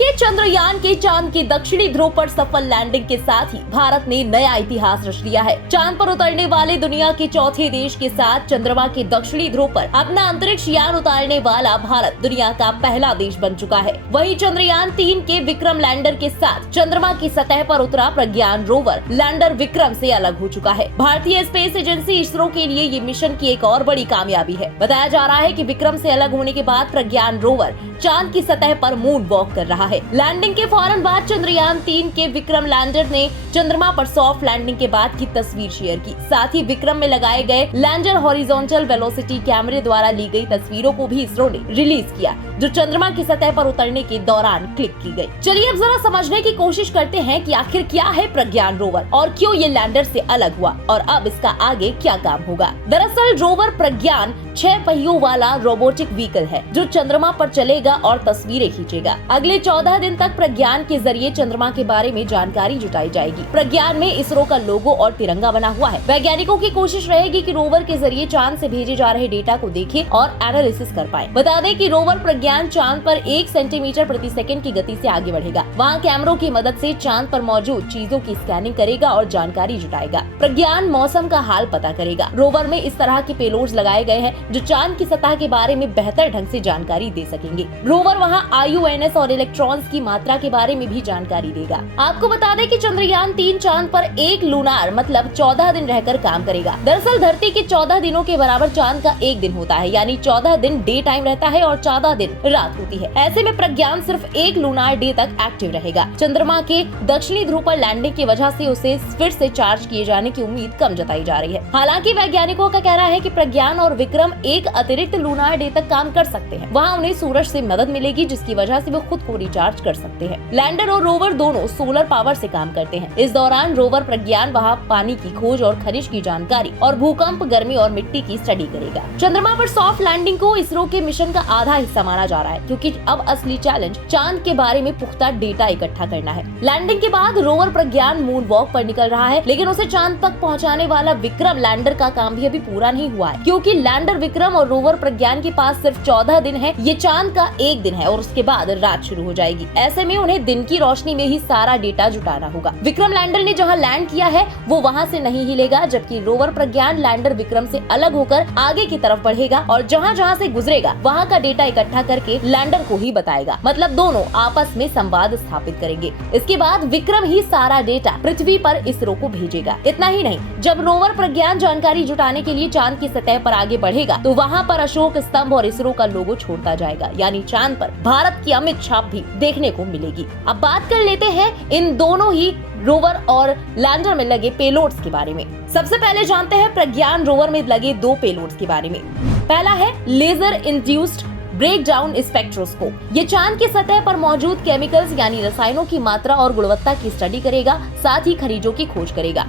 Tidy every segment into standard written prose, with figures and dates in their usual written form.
के चंद्रयान के चांद के दक्षिणी ध्रुव पर सफल लैंडिंग के साथ ही भारत ने नया इतिहास रच दिया है। चांद पर उतरने वाले दुनिया के चौथे देश के साथ चंद्रमा के दक्षिणी ध्रुव पर अपना अंतरिक्ष यान उतारने वाला भारत दुनिया का पहला देश बन चुका है। वहीं चंद्रयान 3 के विक्रम लैंडर के साथ चंद्रमा की सतह पर उतरा प्रज्ञान रोवर लैंडर विक्रम से अलग हो चुका है। भारतीय स्पेस एजेंसी इसरो के लिए ये मिशन की एक और बड़ी कामयाबी है। बताया जा रहा है कि विक्रम से अलग होने के बाद प्रज्ञान रोवर चांद की सतह पर मून वॉक कर रहा है। लैंडिंग के फौरन बाद चंद्रयान 3 के विक्रम लैंडर ने चंद्रमा पर सॉफ्ट लैंडिंग के बाद की तस्वीर शेयर की। साथ ही विक्रम में लगाए गए लैंडर हॉरिजॉन्टल वेलोसिटी कैमरे द्वारा ली गई तस्वीरों को भी इसरो ने रिलीज किया, जो चंद्रमा की सतह पर उतरने के दौरान क्लिक की गई। चलिए अब जरा समझने की कोशिश करते हैं कि आखिर क्या है प्रज्ञान रोवर और क्यों ये लैंडर से अलग हुआ और अब इसका आगे क्या काम होगा। दरअसल रोवर प्रज्ञान 6 पहियों वाला रोबोटिक व्हीकल है जो चंद्रमा पर चलेगा और तस्वीरें खींचेगा। अगले 14 दिन तक प्रज्ञान के जरिए चंद्रमा के बारे में जानकारी जुटाई जाएगी। प्रज्ञान में इसरो का लोगो और तिरंगा बना हुआ है। वैज्ञानिकों की कोशिश रहेगी कि रोवर के जरिए चांद से भेजे जा रहे डेटा को देखे और एनालिसिस कर पाए। बता दें कि रोवर प्रज्ञान चांद पर 1 सेंटीमीटर प्रति सेकंड की गति से आगे बढ़ेगा। वहाँ कैमरों की मदद से चांद पर मौजूद चीजों की स्कैनिंग करेगा और जानकारी जुटाएगा। प्रज्ञान मौसम का हाल पता करेगा। रोवर में इस तरह के पेलोड्स लगाए गए हैं जो चांद की सतह के बारे में बेहतर ढंग से जानकारी दे सकेंगे। रोवर वहाँ IUNS और इलेक्ट्रॉन्स की मात्रा के बारे में भी जानकारी देगा। आपको बता दें कि चंद्रयान 3 चांद पर एक लूनार मतलब 14 दिन रहकर काम करेगा। दरअसल धरती के 14 दिनों के बराबर चांद का एक दिन होता है, यानी 14 दिन डे टाइम रहता है और 14 दिन रात होती है। ऐसे में प्रज्ञान सिर्फ एक लूनार डे तक एक्टिव रहेगा। चंद्रमा के दक्षिणी ध्रुव पर लैंडिंग की वजह से उसे फिर से चार्ज किए जाने की उम्मीद कम जताई जा रही है। हालांकि वैज्ञानिकों का कहना है कि प्रज्ञान और विक्रम एक अतिरिक्त लूनार डे तक काम कर सकते हैं। वहाँ उन्हें सूरज से मदद मिलेगी जिसकी वजह से वो खुद को रिचार्ज कर सकते हैं। लैंडर और रोवर दोनों सोलर पावर से काम करते हैं। इस दौरान रोवर प्रज्ञान वहाँ पानी की खोज और खनिज की जानकारी और भूकंप, गर्मी और मिट्टी की स्टडी करेगा। चंद्रमा पर सॉफ्ट लैंडिंग को इसरो के मिशन का आधा हिस्सा माना जा रहा है, क्योंकि अब असली चैलेंज चांद के बारे में पुख्ता डेटा इकट्ठा करना है। लैंडिंग के बाद रोवर प्रज्ञान मून वॉक पर निकल रहा है, लेकिन उसे चांद तक पहुँचाने वाला विक्रम लैंडर का काम भी अभी पूरा नहीं हुआ है, क्योंकि लैंडर विक्रम और रोवर प्रज्ञान के पास सिर्फ 14 दिन है। ये चांद का एक दिन है और उसके बाद रात शुरू हो जाएगी। ऐसे में उन्हें दिन की रोशनी में ही सारा डेटा जुटाना होगा। विक्रम लैंडर ने जहां लैंड किया है वो वहां से नहीं हिलेगा, जबकि रोवर प्रज्ञान लैंडर विक्रम से अलग होकर आगे की तरफ बढ़ेगा और जहां जहां से गुजरेगा वहां का डेटा इकट्ठा करके लैंडर को ही बताएगा। मतलब दोनों आपस में संवाद स्थापित करेंगे। इसके बाद विक्रम ही सारा डेटा पृथ्वी पर इसरो को भेजेगा। इतना ही नहीं, जब रोवर प्रज्ञान जानकारी जुटाने के लिए चांद की सतह पर आगे बढ़ेगा तो वहाँ पर अशोक स्तंभ और इसरो का लोगो छोड़ता जाएगा, यानी चांद पर भारत की अमिट छाप भी देखने को मिलेगी। अब बात कर लेते हैं इन दोनों ही रोवर और लैंडर में लगे पेलोड्स के बारे में। सबसे पहले जानते हैं प्रज्ञान रोवर में लगे 2 पेलोड्स के बारे में। पहला है laser induced breakdown spectroscope. ये चांद की सतह पर मौजूद केमिकल्स यानी रसायनों की मात्रा और गुणवत्ता की स्टडी करेगा, साथ ही खनिजों की खोज करेगा।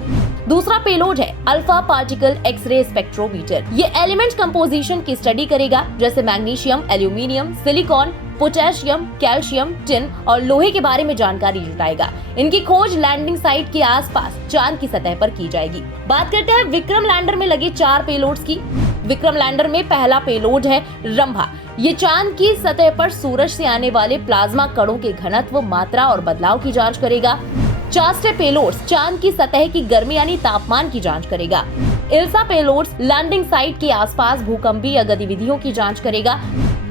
दूसरा पेलोड है अल्फा पार्टिकल एक्सरे स्पेक्ट्रोमीटर। ये एलिमेंट कंपोजिशन की स्टडी करेगा, जैसे magnesium, aluminium, silicon, potassium, calcium, tin और लोहे के बारे में जानकारी जुटाएगा। इनकी खोज लैंडिंग साइट के आसपास चांद की सतह पर की जाएगी। बात करते हैं विक्रम लैंडर में लगे 4 पेलोड्स की। विक्रम लैंडर में पहला पेलोड है रंभा। ये चांद की सतह पर सूरज से आने वाले प्लाज्मा कणों के घनत्व, मात्रा और बदलाव की जांच करेगा। चास्टे पेलोड्स चांद की सतह की गर्मी यानी तापमान की जांच करेगा। इल्सा पेलोड्स लैंडिंग साइट के आसपास भूकंपीय गतिविधियों की जांच करेगा।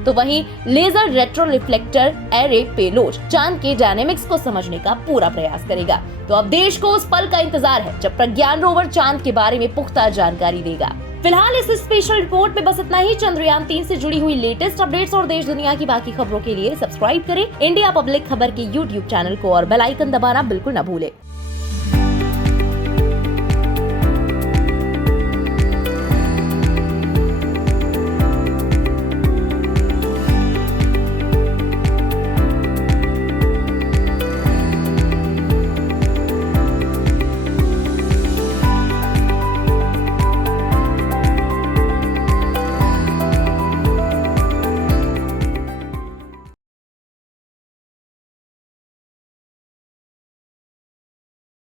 तो वहीं laser retroreflector array payload चांद के डायनेमिक्स को समझने का पूरा प्रयास करेगा। तो अब देश को उस पल का इंतजार है जब प्रज्ञान रोवर चांद के बारे में पुख्ता जानकारी देगा। फिलहाल इस स्पेशल रिपोर्ट में बस इतना ही। चंद्रयान 3 से जुड़ी हुई लेटेस्ट अपडेट्स और देश दुनिया की बाकी खबरों के लिए सब्सक्राइब करें इंडिया पब्लिक खबर के YouTube चैनल को और बेल आइकन दबाना बिल्कुल न भूलें।